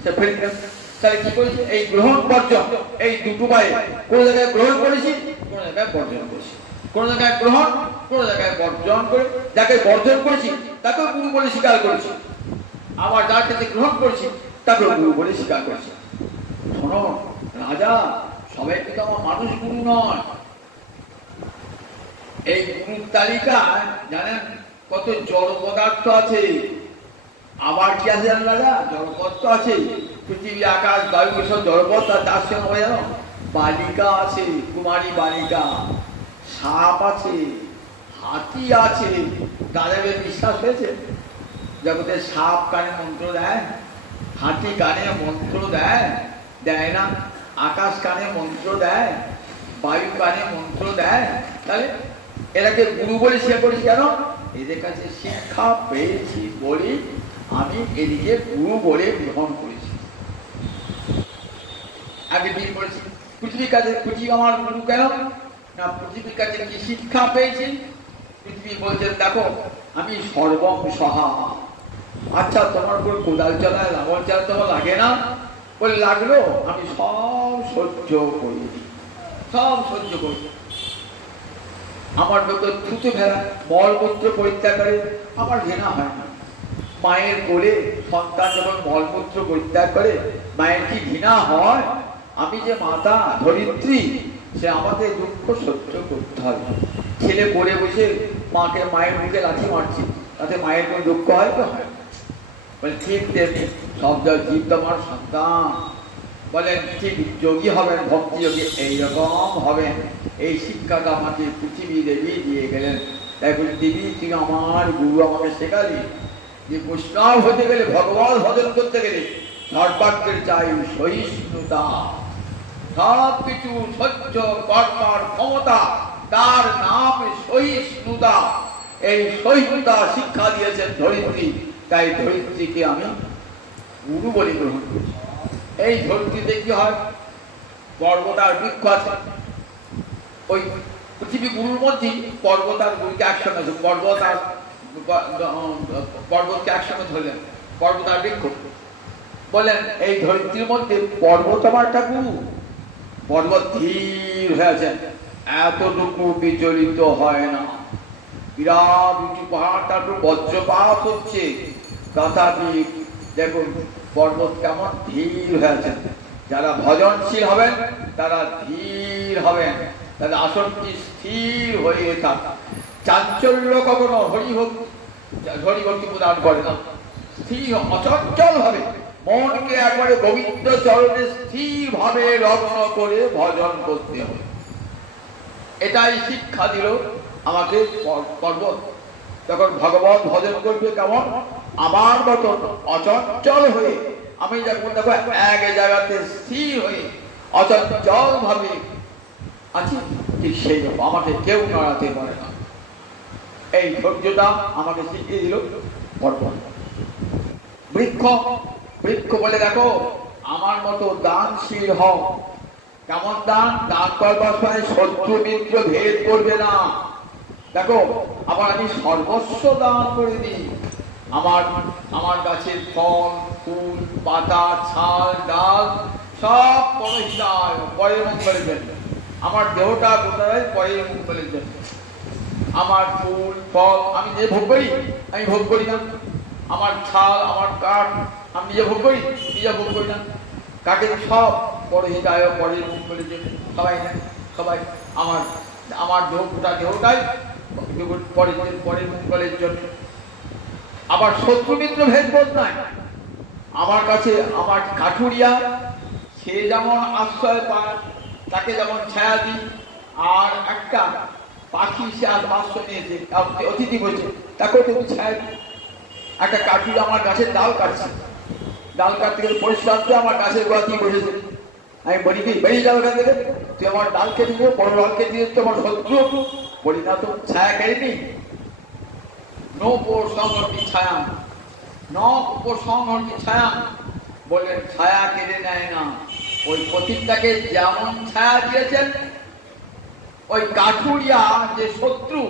সে ফেলে দিলাম। তাহলে কি করেছি? এই গ্রহণ বর্জন, এই দুটো পায়ে কোন জায়গায় গ্রহণ করেছি, কোন জায়গায় বর্জন করেছি। কোন জায়গায় গ্রহণ, কোন জায়গায় বর্জন করে, যাকে বর্জন করেছি তাকে গুরু বলে স্বীকার করেছি, আবার যার কাছে গ্রহণ করেছি তাকে গুরু বলে স্বীকার করেছি। শোনো রাজা সবাই কিন্তু আমার মানুষ গুরু নয়। এই গুরুর তালিকায় জানেন কত জড় পদার্থ আছে। আবার কি আছে জানেন রাজা? জড় পদার্থ আছে, পৃথিবী আকাশ বায়ু সব জড়পথ। আর তার সঙ্গে হবে জানো, বালিকা আছে, কুমারী বালিকা, সাপ আছে, হাতি আছে। রাজাদের বিশ্বাস হয়েছে জগতে সাপ কানে মন্ত্র দেয়, হাতি কানে মন্ত্র দেয়, দেয় না? আকাশ কানে মন্ত্র দেয়, বায়ু কানে মন্ত্র দেয়। তাহলে এটাকে গুরু বলে স্বীকার করেছি কেন? এদের কাছে শিক্ষা পেয়েছি বলে আমি এদিকে গুরু বলে গ্রহণ করেছি। আগে দিন বলেছি পৃথিবীর কাছে, পৃথিবী আমার গুরু কেন না? পৃথিবীর কাছে কি শিক্ষা পেয়েছি? পৃথিবী বলছেন দেখো আমি সর্বম সহা। আচ্ছা তোমার উপর কোদাল চালায় লাঙল চালাতে তোমার লাগে না? বলে লাগলো, আমি সব সহ্য করি, সব সহ্য করি। আমার মতো থুতু ফেলা মলমূত্র পরিত্যাগ করে আমার ঘৃণা হয় না। মায়ের কোলে সন্তান যখন মলমূত্র পরিত্যাগ করে মায়ের কি ঘৃণা হয়? আমি যে মাতা ধরিত্রী, সে আমাদের দুঃখ সহ্য করতে হবে। ছেলে পড়ে বসে মাকে মায়ের মুখে লাথি মারছি, তাতে মায়ের কোনো দুঃখ হয় তো হয়? বলে ঠিক তেমনি সব জীব তোমার সন্তান। বলেন ঠিক যোগী হবেন, ভক্তি যোগী এইরকম হবেন। এই শিক্ষাটা আমাকে পৃথিবী দেবী দিয়ে গেলেন। তাই বলি দেবী তুই আমার গুরু, আমাকে শেখালি যে বৈষ্ণব হতে গেলে, ভগবান ভজন করতে গেলে সর্বাগ্রের চাই সহিষ্ণুতা। সব কিছু সহ্য করবার ক্ষমতা, তার নাম সহিষ্ণুতা। এই সহিষ্ণুতা শিক্ষা দিয়েছেন ধরিত্রী। তাই ধরিত্রীকে আমি গুরু বলে গ্রহণ করছি। এই ধরিত্রীতে কি হয়? পর্বত আর বৃক্ষ আছে। ওই পৃথিবী গুরুর মধ্যেই পর্বত আর গুরুকে একসঙ্গে, পর্বতকে একসঙ্গে ধরলেন, পর্বত আর বৃক্ষ। বলেন এই ধরিত্রীর মধ্যে পর্বত আমার একটা গুরু। পর্বত ধীর হয়ে আছেন, এতটুকু বিচলিত হয় না। বিরাট উঁচু পাহাড়, তারপর বজ্রপাত হচ্ছে, তথাপি দেখুন পর্বত কেমন ধীর হয়ে আছেন। যারা ভজনশীল হবেন তারা ধীর হবেন, তাদের আসনটি স্থির হয়ে থাকে। চাঞ্চল্য কখনো হরিভক্তি প্রদান করে না। স্থির অচঞ্চল হবে, মনকে একবারে গোবিন্দ চরণে স্থির ভাবে লগ্ন করে ভজন করতে হবে। এটাই শিক্ষা দিল আমাকে পর্বত। তখন ভগবান ভজন করবে কেমন? আমার মতো অচঞ্চল হয়ে। আমি যখন দেখো এক জায়গাতে স্থির হয়ে অচঞ্চল ভাবে আছি, ঠিক সেই রকম আমাকে কেউ নড়াতে পারে না। এই ধৈর্যটা আমাকে শিখিয়ে দিল পর্বত। বৃক্ষ, বৃক্ষ বলে দেখো আমার মতো দানশীল হও। কেমন দান? দান করবার সময় শত্রু মিত্র ভেদ করবে না। দেখো আবার আমি সর্বস্ব দান করে দিই। আমার গাছের ফল ফুল পাতা ছাল ডাল সব পরহিতায়, পরের মঙ্গলের জন্য। আমার দেহটা কোথায়? পরের মঙ্গলের জন্য। আমার ফুল ফল আমি নিজে ভোগ করি? আমি ভোগ করি না। আমার ছাল আমার কাঠ আমি নিজে ভোগ করি? নিজে ভোগ করি না। কাঠের সব পরহিতায়, পরের মঙ্গলের জন্য। সবাই না, সবাই আমার দেহটাই পরের মঙ্গলের জন্য। আবার শত্রু মিত্র ভেদবোধ নাই। আমার কাছে আমার কাঠুরিয়া, সে যেমন আশ্রয় পায় তাকে যেমন ছায়া দিই, আর একটা পাখি সে আজ আশ্রয় নিয়েছে, অতিথি বলছে, তাকেও তুমি ছায়া দিই। একটা কাঠুরিয়া আমার গাছের ডাল কাটছে, ডাল কাটতে গেলে পরিষ্কার আমার গাছের গোড়া দিয়ে বসেছে। আমি বলি কি বেরিয়ে যাও এখান থেকে, তুই আমার ডাল কেটে দিও, বড় ডাল কেটে দিয়ে তোমার শত্রু। বলি না তো ছায়া কেড়ে নি। ছায়া ছায়া বললেন ছায়া কেড়ে নেয় না। ওই পতিতটাকে যেমন ছায়া দিয়েছেন, ওই কাঠুরিয়া যে শত্রু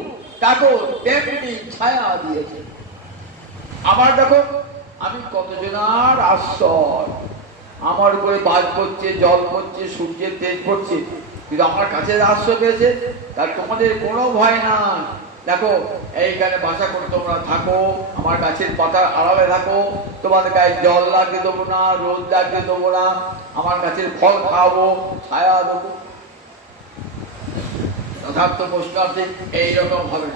তাকেও তেমনি ছায়া দিয়েছে। আবার দেখো আমি কতজনার আশ্রয়, আমার উপরে বাজ পড়ছে, জল পড়ছে, সূর্যের তেজ পড়ছে, কিন্তু আমার কাছে আশ্রয় পেয়েছে, তার তোমাদের কোনো ভয় না। দেখো এইখানে বাসা করে তোমরা থাকো, আমার গাছের পাতার আড়ালে থাকো, তোমাদের গায়ে জল লাগতে দেবো না, রোদ লাগতে দেবো না, আমার গাছের ফল খাওয়াবো, ছায়া দেবো। যথার্থ প্রশ্ন আছে, এইরকম হবে।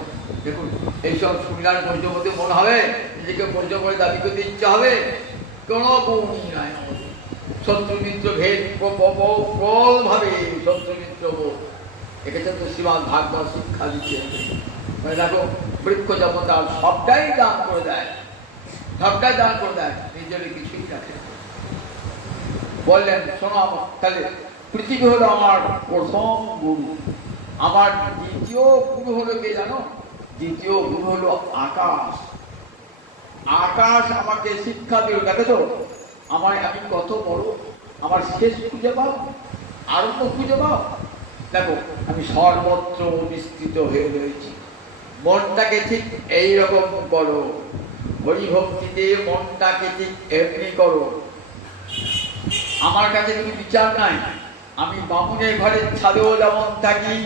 দেখুন এইসব শুনলার পর্যবর্তী মনে হবে নিজেকে পর্য করে দাবি করতে ইচ্ছা হবে, কোনো গুণই নাই। শত্রু মিত্র ভেদ প্রবল ভাবে শত্রু মিত্র বোধ, এক্ষেত্রে তো শ্রীমদ ভাগবত শিক্ষা দিচ্ছে। মানে দেখো বৃক্ষ যেমন তার সবটাই দান করে দেয়, সবটাই দান করে দেয়, নিজের কিছুই রাখে। বললেন শোনো, তাহলে পৃথিবী হলো আমার প্রথম গুরু, আমার দ্বিতীয় গুরু হলো কে জানো? দ্বিতীয় গুরু হলো আকাশ। আকাশ আমাকে শিক্ষা দিল। দেখো তো আমি কত বড়, আমার শেষ খুঁজে পাও, আরম্ভ খুঁজে পাও। দেখো আমি সর্বত্র বিস্তৃত হয়ে রয়েছি। মনটাকে ঠিক এইরকম করো, হরিভক্তিতে মনটাকে ঠিক এমনি করো। আমার কাছে কোনো বিচার নাই। আমি বামুনের ঘরের ছাদেও যেমন থাকি,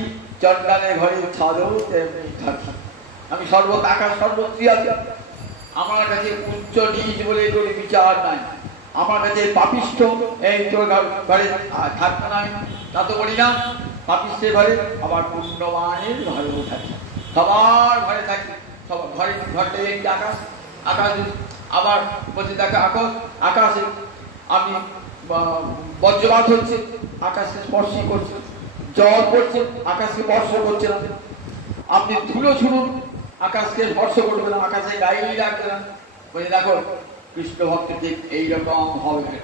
চন্ডালের ঘরের ছাদেও তেমনি থাকি। আমি সর্বত্র, আকাশ সর্বত্রই আছে। আমার কাছে উচ্চ নিচ বলে কোনো বিচার নাই। আমার কাছে পাপিষ্ঠ এই তোর ঘরে থাকতে নাই, তা তো বলি না। পাপিষ্ঠের ঘরে, আবার পুণ্যবানের ঘরেও থাকি, সবার ঘরে থাকি। সব ঘরের ঘরটা এই আকাশ, আকাশ আবার বলছে দেখো আকাশ, আকাশে আমি বজ্রপাত হচ্ছে, আকাশকে স্পর্শ করছে, জল পড়ছে, আকাশকে স্পর্শ করছে না। আপনি ধুলো ছুড়ুন, আকাশকে স্পর্শ করবে না, আকাশে গায়েই রাখবে না। বলে দেখো কৃষ্ণ ভক্ত ঠিক এইরকম হবে না,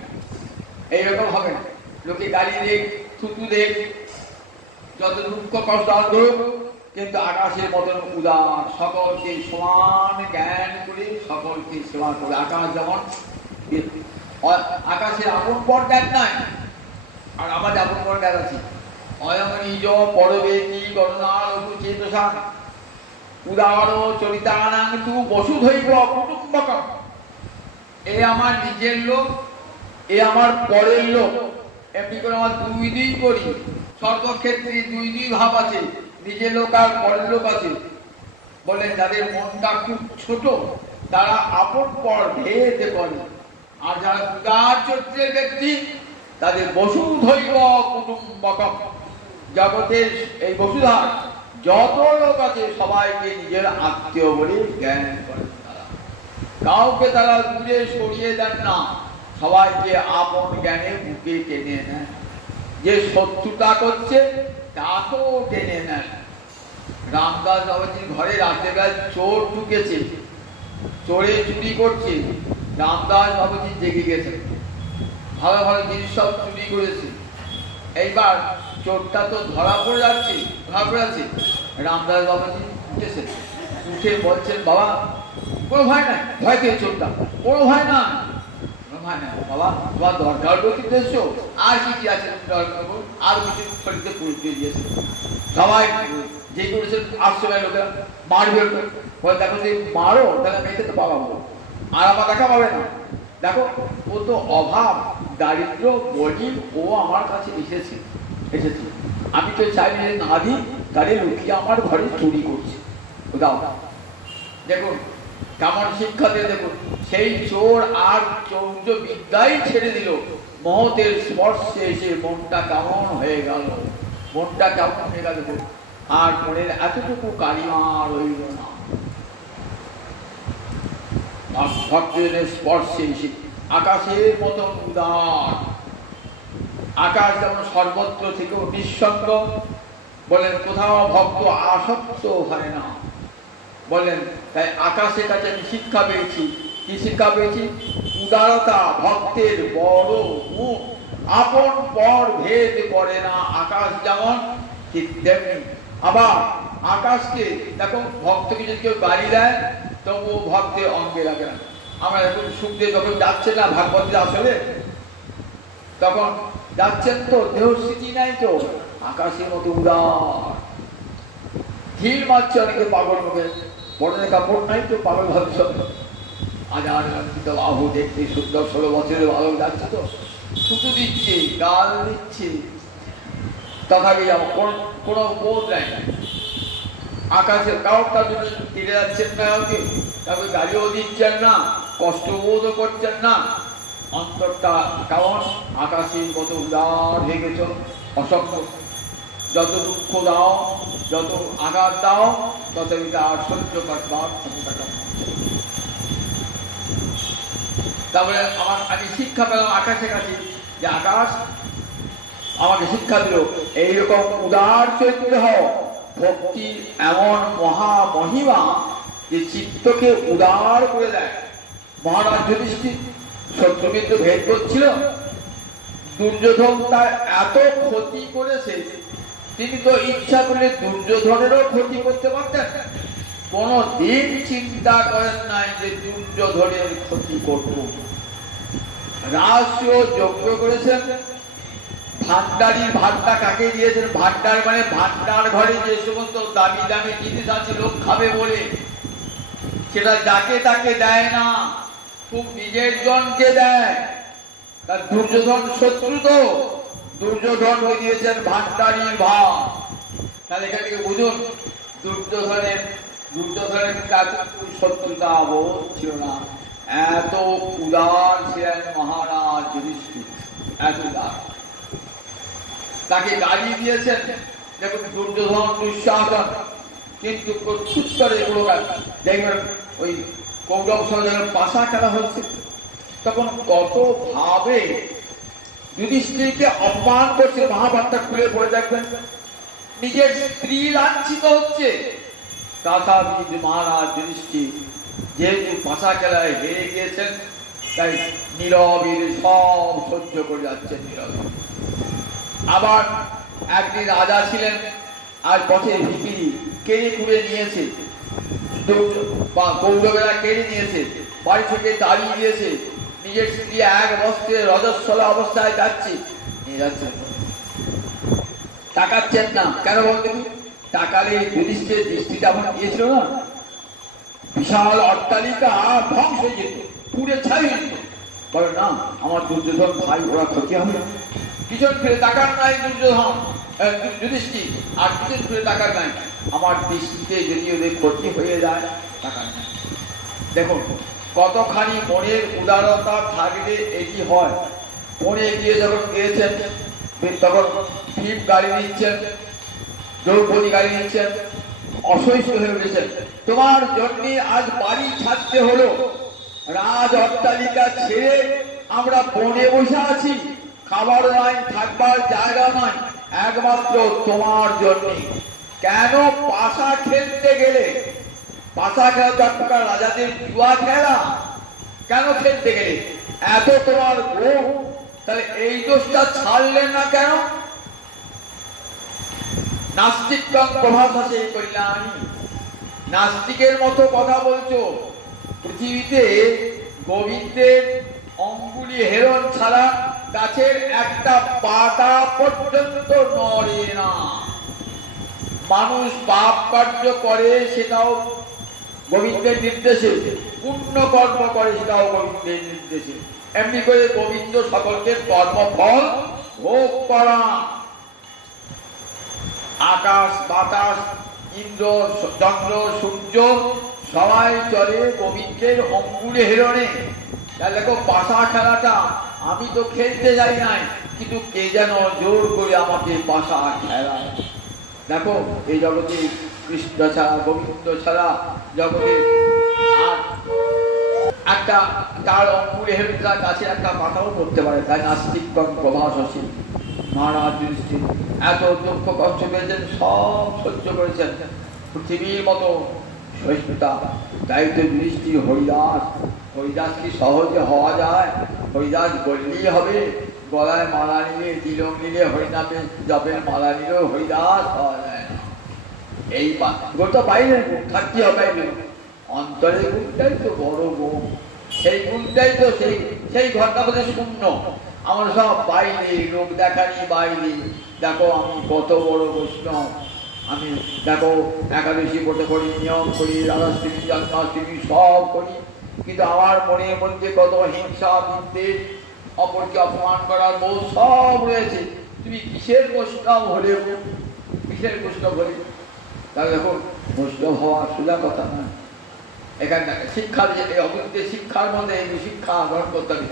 এইরকম হবে না। লোকে গালি দেখ, থুতু দেখ, যত দুঃখ কষ্ট আন্দোলন, কিন্তু আকাশের মতন উদার, সকলকে সমান জ্ঞান করে সকলকে সেবা করে। আকাশ যেমন, আকাশের আপন পর জ্ঞান নাই, আর আমাদের আপন পর জ্ঞান আছে। অয়ং নিজ পরবেতি গণনার চেতসান উদার চরিতানাং তু বসুধৈব কুটুম্বকম। এ আমার নিজের লোক, এ আমার পরের লোক, এমনি করে আমার দুই দুই করি। সর্বক্ষেত্রে দুই দুই ভাব আছে, নিজের লোক আর পরের লোক আছে। বলেন যাদের মনটা খুব ছোট তারা আপন পর ভেদ করে, আর যারা উদার চরিত্রের ব্যক্তি তাদের বসুধৈব কুটুম্বকম। জগতের এই বসুধার যত লোক আছে সবাইকে নিজের আত্মীয় বলে জ্ঞান করে। তারা কাউকে তারা দূরে সরিয়ে দেন না, সবাইকে আপন জ্ঞানে বুকে টেনে নেন। যে শত্রুতা করছে তাকেও টেনে নেন। রামদাস বাবাজির ঘরে রাত্রেবেলায় চোর ঢুকেছে, চোরে চুরি করছে। রামদাস বাবাজি জেগে গেছে, ভালো ভালো জিনিস সব চুরি করেছে। এইবার চোরটা তো ধরা পড়ে যাচ্ছে, ধরা পড়ে যাচ্ছে। রামদাস বাবাজি উঠেছে, উঠে বলছেন বাবা কোনো ভয় নাই, ভয় পেয়ে চোরটা, কোনো ভয় না, ভয় না বাবা, তোমার দরকার করতে এসছো, আর কি আছে দরকার, আর কিছু শরীরে পরিচয় দিয়েছে। সবাই যে করেছে আশ্রমের লোকেরা মারবে, বলে দেখো যে মারো তাহলে মেয়েকে তো পালাবো, আর আমার দেখা পাবে না। দেখো ও তো অভাব দারিদ্র গরিব, ও আমার কাছে এসেছে, আমি তো চাই না দিই, তাহলে লুকিয়ে আমার ঘরে চুরি করছে। দাও, দেখুন কেমন শিক্ষা দিয়ে। দেখুন সেই চোর আর চৌর্য বিদ্যাই ছেড়ে দিল, মহতের স্পর্শে এসে মনটা কেমন হয়ে গেল, মনটা কেমন হয়ে গেল। আর মনের এতটুকু কালিমা রইল না। ভক্তের স্পর্শে এসে আকাশের মতন উদার, আকাশ যেমন সর্বত্র থেকেও নিঃসঙ্গ। বলেন কোথাও ভক্ত আসক্ত হয় না। বলেন তাই আকাশের কাছে আমি শিক্ষা পেয়েছি। কি শিক্ষা পেয়েছি? উদারতা, ভক্তের বড় মুখ, আপন পর ভেদ করে না। আকাশ যেমন ঠিক তেমনি। আবার আকাশকে দেখো, ভক্তকে যদি কেউ গালি দেয় তবুও ভক্তের অঙ্গে লাগে না। আমরা এখন সুখদেব যখন যাচ্ছে না ভাগবতী আসলে, তখন যাচ্ছেন তো দেহস্থিতি নাই, তো আকাশের মতো উদার, ঢিল মারছে অনেকে পাগল মুখে, বড়দের কাপড় নাই তো পাগল ভাবে সব। আজার বাহু দেখতে সুন্দর 16 বছরের বালক যাচ্ছে তো, ছুটু দিচ্ছে, গাল দিচ্ছে, তথাপি কোনো বোধ নেয় না। আকাশের কাউটা তীরে যাচ্ছেন না, কাউকে গাড়িও দিচ্ছেন না, কষ্টবোধও করছেন না। অন্তরটা কেমন আকাশের মতো উদার হয়ে গেছ, অসংখ্য। যত দুঃখ দাও, যত আঘাত দাও, তত তার সহ্য করবার ক্ষমতাটা। তারপরে আমি শিক্ষা পেলাম আকাশের কাছে, যে আকাশ আমাকে শিক্ষা দিল এইরকম উদার চরিত্র হও। ভক্তির এমন মহা মহিমা যে চিত্তকে উদার করে দেয়। মহারাজ যুধিষ্ঠির শত্রুমিত্র ভেদ করছিল, দুর্যোধন তার এত ক্ষতি করেছে, তিনি তো ইচ্ছা করলে দুর্যোধনেরও ক্ষতি করতে পারতেন। কোন দিন চিন্তা করেন নাই যে দুর্যোধনের ক্ষতি করব। রাষ্ট্রীয় যজ্ঞ করেছেন, ভান্ডারির ভাতটা কাকে দিয়েছেন? ভান্ডার মানে ভান্ডার ঘরে যে সমস্ত দামি দামি জিনিস আছে লোক খাবে বলে, সেটা যাকে তাকে দেয় না, খুব নিজের জনকে দেয়। তার দুর্যোধন শত্রু, তো দুর্যোধনকে দিয়েছেন ভান্ডারির ভাত। তাহলে এখান থেকে বুঝুন দুর্যোধনের শত্রুতা বোধ ছিল না। এত উদার ছিলেন মহারাজ যুধিষ্ঠির, এত উদার। তাকে গালি দিয়েছেন, দেখুন দুর্যোধন দুঃশাসন, কিন্তু প্রত্যুত্তরে এগুলো দেখবেন ওই কৌরব সঙ্গে পাশা খেলা হচ্ছে, তখন কত ভাবে যুধিষ্ঠিরকে অপমান করছে। মহাভারতটা খুলে পড়ে দেখবেন, নিজের স্ত্রী লাঞ্ছিত হচ্ছে। তথাপি মহারাজ যুধিষ্ঠির যেহেতু পাশা খেলায় হেরে গিয়েছেন, তাই নীরবীর সব সহ্য করে যাচ্ছেন নীরব। আবার একদিন রাজা ছিলেন, আর পথে ভিখিরি কেড়ে কুড়ে নিয়েছে, কৌরবেরা কেড়ে নিয়েছে, বাড়ি থেকে তাড়িয়ে দিয়েছে। নিজের স্ত্রী এক বস্ত্রে রজস্বলা অবস্থায় যাচ্ছে, নিয়ে যাচ্ছেন, তাকাচ্ছেন না। কেন বলতেন? তাকালে যুধিষ্ঠিরের দৃষ্টি যেমন দিয়েছিল না, বিশাল অট্টালিকা ধ্বংস হয়ে যেত, পুড়ে ছাই হয়ে যেত। বলে না, আমার দুর্যোধন ভাই, ওরা ক্ষতি হবে না। পিছন ফিরে তাকার নাই দুর্যোধন, যুধিষ্ঠির, আর পিছন ফিরে তাকার নাই। আমার দৃষ্টিতে যদি ওদের ক্ষতি হয়ে যায়, তাকার নাই। দেখুন কতখানি মনের উদারতা থাকলে এটি হয়। মনে গিয়ে যখন গিয়েছেন, তখন ভীম গাড়ি নিচ্ছেন, দ্রৌপদী গাড়ি নিচ্ছেন, অসহিষ্ণু হয়ে উঠেছেন। তোমার জন্য আজ বাড়ি ছাড়তে হলো, রাজ অট্টালিকা ছেড়ে আমরা বনে বসে আছি, খাবার নাই, থাকবার জায়গা নাই, একমাত্র তোমার জন্য। কেন পাশা খেলতে গেলে? পাশা খেলা তো একটা রাজাদের জুয়া খেলা, কেন খেলতে গেলে? এত তোমার ভোগ, তাহলে এই দোষটা ছাড়লেন না কেন? নাস্তিক প্রভাষে কল্যাণী, নাস্তিকের মতো কথা বলছো। পৃথিবীতে গোবিন্দের অঙ্গুলি হেরণ ছাড়া গাছের একটা পাতা পর্যন্ত নড়ে না। মানুষ পাপ কার্য করে, সেটাও গোবিন্দের নির্দেশে, পুণ্য কর্ম করে, সেটাও গোবিন্দের নির্দেশে। এমনি করে গোবিন্দ সকলকে কর্মফল ভোগ করা। আকাশ বাতাস ইন্দ্র চন্দ্র সূর্য সবাই চলে গোবিন্দের অঙ্গুলি হেরণে। দেখো পাশা খেলাটা আমি তো খেলতে যাই নাই, কিন্তু কে যেন জোর করে আমাকে পাশা খেলায়। দেখো এই জগতে কৃষ্ণ ছাড়া, গোবিন্দ ছাড়া জগতে আর একটা তার অঙ্গুলি হেরণে গাছের একটা পাতাও করতে পারে। তাই নাস্তিকগণ প্রভাষী। মহারাজ যুধিষ্ঠির এত দুঃখ কষ্ট পেয়েছেন, সব সহ্য করেছেন, পৃথিবীর মতো সহিষ্ণুতা। তাই তো যুধিষ্ঠির হরিদাস। হরিদাস কি সহজে হওয়া যায়? হরিদাস বললেই হবে? গলায় মালা নিলে, তিলক নিলে, হরিনামে জপের মালা নিলেও হরিদাস হওয়া যায় না। এই গোটা বাইরের গুণ থাকতে হবে, অন্তরের গুণটাই তো বড় গুণ। সেই গুণটাই তো সেই ঘরটা বোধ শূন্য। আমার সব বাইরে, লোক দেখানি বাইরে। দেখো আমি কত বড় বৈষ্ণব, আমি দেখো একাদশী ব্রত করি, নিয়ম করি, রাধাষ্টমী জন্মাষ্টমী সব করি, কিন্তু আমার মনের মধ্যে কত হিংসা, বিদ্বেষ, অপরকে অপমান করার বোধ সব রয়েছে। তুমি কিসের বৈষ্ণব হলে? কিসের বৈষ্ণব হলে? তাহলে দেখুন মুসলিম হওয়া সোজা কথা না। এখানে শিক্ষা এই অবস্থিত শিক্ষার মধ্যে এই শিক্ষা গ্রহণ করতে হবে।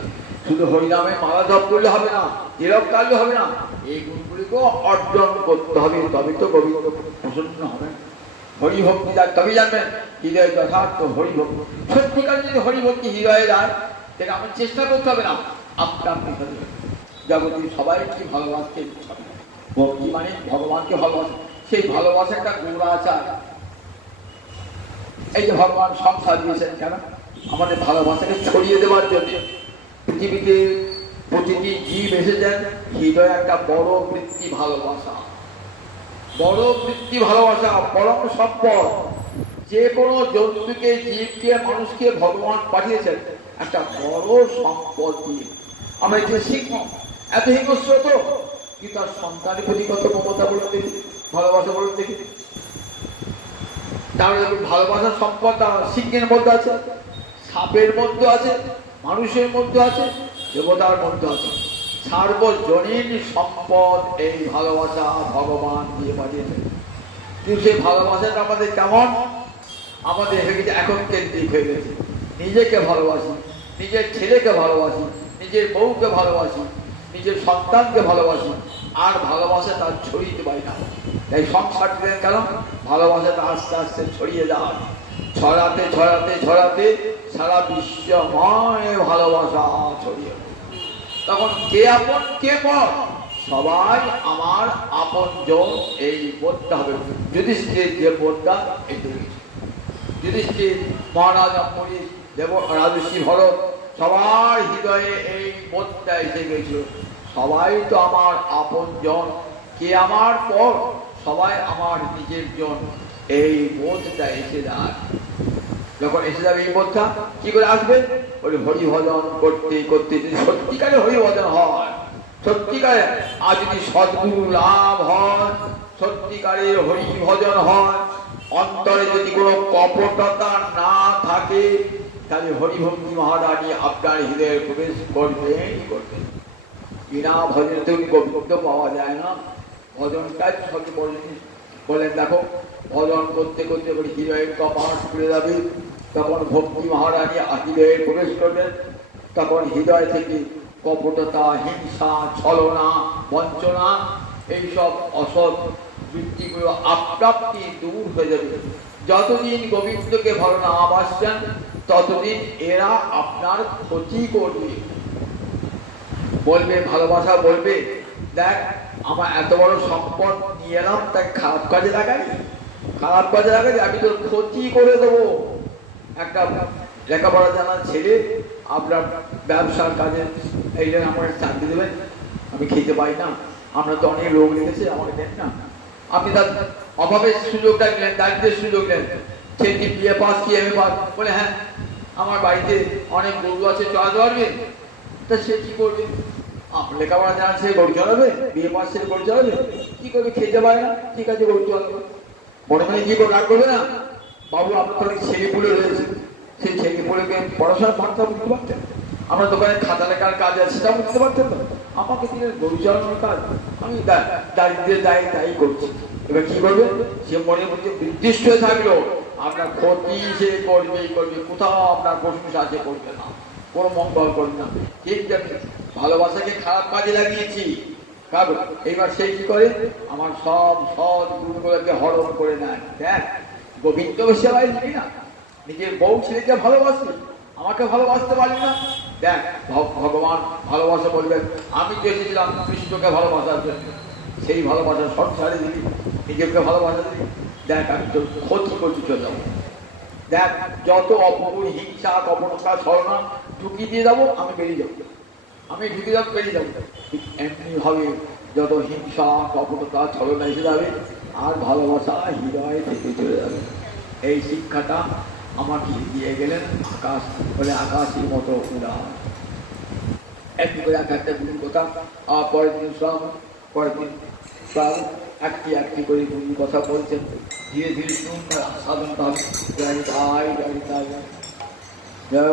শুধু হরিনামে মালা জপ করলে হবে না, তিলক করলে হবে না, এই গুণগুলিকেও অর্জন করতে হবে, তবে তো গোবিন্দ প্রসন্ন হবে। হরিভক্তি যার তবে জানবেন হৃদয় যথার্থ হরিভক্তি। সত্যিকার যদি হরিভক্তি হৃদয়ে যায় তাহলে আমার চেষ্টা করতে হবে না, আপনা আপনি হয়ে যাবে। জগতের সবাইকে ভালোবাসতে হবে। ভক্তি মানে ভগবানকে ভালোবাসা, সেই ভালোবাসা একটা গৌরাচার। এই যে ভগবান সংসার দিয়েছেন কেন? আমাদের ভালোবাসাকে ছড়িয়ে দেওয়ার জন্য। পৃথিবীতে প্রতিটি জীব এসেছেন হৃদয়ে একটা বড় বৃত্তি ভালোবাসা, বড় বৃত্তি ভালোবাসা পরম সম্পদ। যে কোনো জন্তুকে, জীবকে, মানুষকে ভগবান পাঠিয়েছেন একটা বড় সম্পদ দিয়ে। আমরা যে শিখব এত হিংস্র তো, কিন্তু তার সন্তানের প্রতি কত মমতা বলুন দেখি, ভালোবাসা বলুন দেখি। তাহলে ভালোবাসার সম্পদ সিংহের মধ্যে আছে, সাপের মধ্যে আছে, মানুষের মধ্যে আছে, দেবতার মধ্যে আছে। সার্বজনীন সম্পদ এই ভালোবাসা ভগবান দিয়ে পাঠিয়েছেন। কিন্তু সেই ভালোবাসাটা আমাদের কেমন? আমাদের হয়ে গেছে এখন কেন্দ্রিক হয়ে গেছে। নিজেকে ভালোবাসি, নিজের ছেলেকে ভালোবাসি, নিজের বউকে ভালোবাসি, নিজের সন্তানকে ভালোবাসি, আর ভালোবাসা তার ছড়িয়ে পারি না। তাই সংসার দিলেন কেন? ভালোবাসাটা আস্তে আস্তে ছড়িয়ে যাওয়া, ছড়াতে ছড়াতে ছড়াতে সারা বিশ্বময় ভালোবাসা ছড়িয়ে। তখন কে আপন কে পর সবাই আমার আপন জন, এই বোধটা হবে। যুধিষ্ঠির যে বোধটা এসে গেছে, যুধিষ্ঠির, মহারাজা মরিচ, দেব রাজর্ষি ভরত, সবার হৃদয়ে এই বোধটা এসে গেছিল। সবাই তো আমার আপন জন, কে আমার পর সবাই আমার নিজের জন, এই বোধটা এসে যায়। যখন এসে যাবে এই বোধটা, কি করে আসবে? ওই হরিভজন করতে করতে যদি সত্যিকারে হরিভজন হয়, সত্যিকারে আর যদি সদ্গুরু লাভ হয়, সত্যিকারের হরিভজন হয়, অন্তরে যদি কোনো কপটতা না থাকে, তাহলে হরিভক্তি মহারানী আপনার হৃদয়ে প্রবেশ করবেন করবেন। বিনা ভজনে তো গোবিন্দ পাওয়া যায় না। ভজনটাই সবচেয়ে বড় জিনিস। বলেন দেখো, ভজন করতে করতে করে হৃদয়ের কপাট খুলে যাবে, তখন ভক্তি মহারানী হৃদয়ে প্রবেশ করবেন। তখন হৃদয় থেকে কপটতা, হিংসা, ছলনা, বঞ্চনা, এইসব অসৎ বৃত্তিগুলো আপনি দূর হয়ে যাবে। যতদিন গোবিন্দকে ভালো না বাসছেন ততদিন এরা আপনার ক্ষতি করবে। বলবে ভালোবাসা, বলবে দেখ আমার এত বড় সম্পদ নিয়ে এলাম, তাই খারাপ কাজে লাগাই, খারাপ কাজে লাগাই, আমি তোর ক্ষতি করে দেবো। একটা লেখাপড়া জানা ছেলে আপনার ব্যবসার কাজে এই জন্য আমার চাকরি দেবেন, আমি খেতে পাই না, আমরা তো অনেক লোক লেগেছে, আমাকে দেন না। আপনি তার অভাবের সুযোগটা নিলেন, দারিদ্রের সুযোগ নেন। ছেলেটি বিএ পাস কি এমএ পাস, বলে হ্যাঁ আমার বাড়িতে অনেক গরু আছে, চড়াতে পারবে। তা সে কি করবে? লেখাপড়া জানা সে গরু চড়াবে, বিএ পাস সে গরু চড়াবে, কি করবে? খেতে পারে না, ঠিক আছে গরু চড়াবে। মনে মনে কি করে রাগ করবে না? বাবু আপনার অনেক ছেলে পুলে রয়েছে, সেই ছেলে পুলেকে পড়াশোনার ভাগটা বুঝতে পারতেন, আমরা দোকানে খাতা লেখার কাজ আছে সেটা বুঝতে পারতেন না, আমাকে তিনি গরু চালানোর কাজ, আমি দারিদ্রের দায়ী তাই করছি। এবার কি করবে? সে মনের মধ্যে নির্দিষ্ট হয়ে থাকলো আপনার ক্ষতি সে করবেই করবে, কোথাও আপনার প্রশংসা সে করবে না, কোনো মঙ্গল করবে না। ঠিক আছে, ভালোবাসাকে খারাপ কাজে লাগিয়েছি, কারণ এইবার সে কি করে? আমার সব সৎ গুণগুলোকে হরণ করে নেয়। দেখ গোবিন্দ সেবাই নিবি না, নিজের বউ ছেলেকে ভালোবাসি, আমাকে ভালোবাসতে পারবি না। দেখ ভগবান ভালোবাসা বলবেন, আমি যে এসেছিলাম কৃষ্ণকে ভালোবাসার জন্য, সেই ভালোবাসা সব ছাড়ে দিবি, নিজেকে ভালোবাসা দিবি। দেখ আমি তোর ক্ষতি করতে চলে যাবো। দেখ যত অপূর্ব হিংসা, কপটতা, ছলনা ঢুকিয়ে দিয়ে যাবো, আমি বেরিয়ে যাবো, আমি ঢুকে যাবো, বেরিয়ে যাবো। ঠিক এমনি ভাবে যত হিংসা, কপটতা, ছলনা এসে যাবে, আর ভালোবাসা হৃদয় থেকে চলে যাবে। এই শিক্ষাটা আমাকে দিয়ে গেলেন আকাশ বলে, আকাশের মতো উড়ান। একটি করে একটা গুরু কথা, আর পরের দিন সব, পরের দিন সব একটি একটি করে গুরু কথা বলছেন। ধীরে ধীরে সাধন ভাবে জয় জয় জয় জয় জয়